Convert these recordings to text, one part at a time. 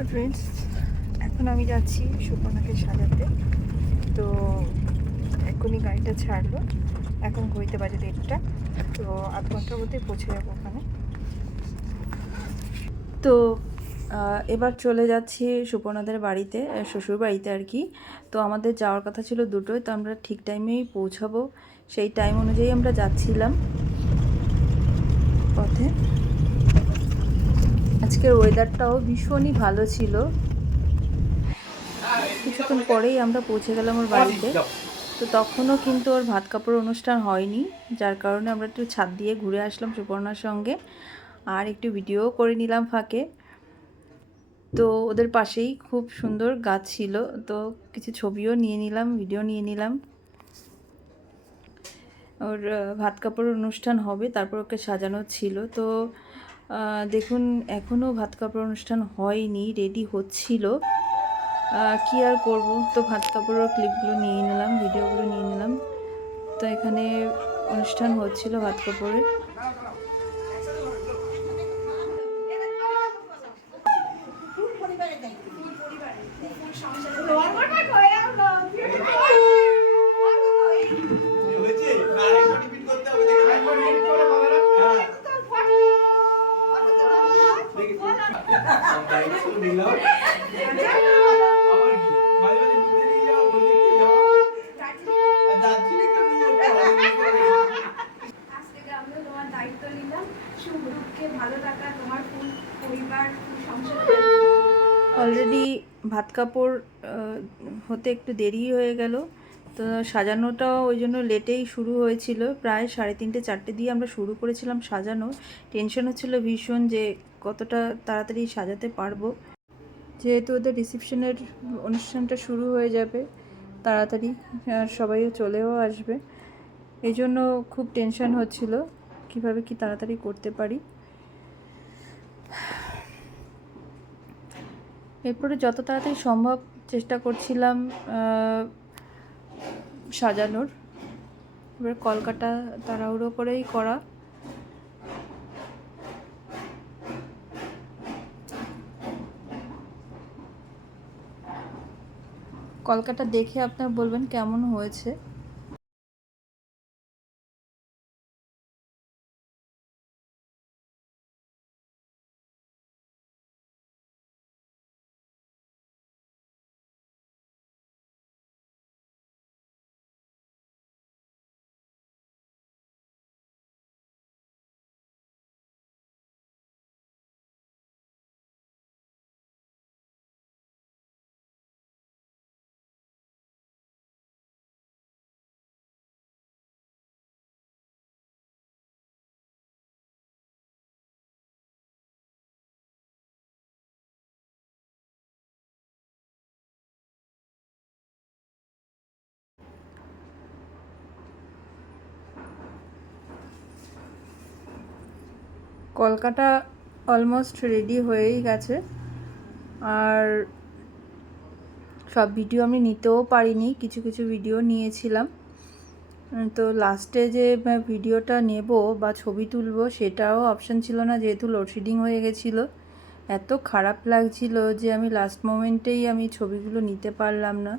হ্যাঁ ফ্রেন্ডস, এখন আমি যাচ্ছি সুপর্ণাকে সাজাতে। তো এখনই গাড়িটা ছাড়লো, এখন ঘুরতে বাজে 1:30। তো আধ ঘন্টার মধ্যে পৌঁছে যাবো ওখানে। তো এবার চলে যাচ্ছি সুপর্ণাদের বাড়িতে, শ্বশুর বাড়িতে আর কি। তো আমাদের যাওয়ার কথা ছিল 2টোয়, তো আমরা ঠিক টাইমেই পৌঁছাবো। সেই টাইম অনুযায়ী আমরা যাচ্ছিলাম পথে। আজকের ওয়েদারটাও ভীষণই ভালো ছিল। কিছুক্ষণ পরেই আমরা পৌঁছে গেলাম ওর বাড়িতে। তো তখনও কিন্তু ওর ভাত কাপড় অনুষ্ঠান হয়নি, যার কারণে আমরা একটু ছাদ দিয়ে ঘুরে আসলাম সুপর্ণার সঙ্গে, আর একটু ভিডিও করে নিলাম ফাঁকে। তো ওদের পাশেই খুব সুন্দর গাছ ছিল, তো কিছু ছবিও নিয়ে নিলাম, ভিডিও নিয়ে নিলাম। ওর ভাত কাপড় অনুষ্ঠান হবে, তারপর ওকে সাজানো ছিল। তো দেখুন, এখনও ভাত কাপড় অনুষ্ঠান হয়নি, রেডি হচ্ছিল। কি আর করব, তো ভাত কাপড়ের ক্লিপগুলো নিয়ে নিলাম, ভিডিওগুলো নিয়ে নিলাম। তো এখানে অনুষ্ঠান হচ্ছিল ভাত কাপড়ের। অলরেডি ভাত কাপড় হতে একটু দেরি হয়ে গেল, তো সাজানোটাও ওই জন্য লেটেই শুরু হয়েছিল। প্রায় 3:30 4টে দিয়ে আমরা শুরু করেছিলাম সাজানো। টেনশন হচ্ছিল ভীষণ যে কতটা তাড়াতাড়ি সাজাতে পারবো, যেহেতু ওদের রিসেপশনের অনুষ্ঠানটা শুরু হয়ে যাবে তাড়াতাড়ি, আর সবাইও চলেও আসবে। এই জন্য খুব টেনশন হচ্ছিল কিভাবে কি তাড়াতাড়ি করতে পারি। এরপরে যত তাড়াতাড়ি সম্ভব চেষ্টা করছিলাম সাজানোর। এবার কলকাতা তাড়াহুড়ো করেই করা। কলকাতা দেখে আপনার বলবেন কেমন হয়েছে। কলকাতা অলমোস্ট রেডি হয়েই গেছে, আর সব ভিডিও আমি নিতেও পারিনি, কিছু কিছু ভিডিও নিয়েছিলাম। তো লাস্টে যে ভিডিওটা নেব বা ছবি তুলব সেটাও অপশান ছিল না, যেহেতু লোডশেডিং হয়ে গেছিলো। এত খারাপ লাগছিল যে আমি লাস্ট মোমেন্টেই আমি ছবিগুলো নিতে পারলাম না।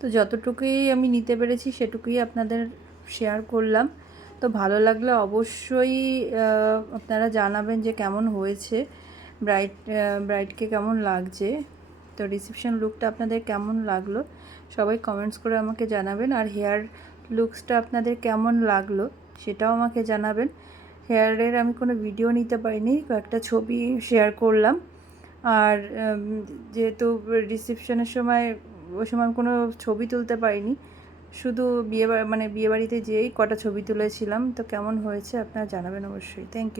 তো যতটুকুই আমি নিতে পেরেছি সেটুকুই আপনাদের শেয়ার করলাম। তো ভালো লাগলে অবশ্যই আপনারা জানাবেন যে কেমন হয়েছে, ব্রাইডকে কেমন লাগছে। তো রিসেপশন লুকটা আপনাদের কেমন লাগলো সবাই কমেন্টস করে আমাকে জানাবেন, আর হেয়ার লুকসটা আপনাদের কেমন লাগলো সেটাও আমাকে জানাবেন। হেয়ারের আমি কোনো ভিডিও নিতে পারিনি, কয়েকটা ছবি শেয়ার করলাম। আর যেহেতু রিসেপশনের সময় ওই সময় কোনো ছবি তুলতে পারিনি, শুধু বিয়েবাড়িতে যেয়েই কটা ছবি তুলেছিলাম। তো কেমন হয়েছে আপনারা জানাবেন অবশ্যই। Thank you.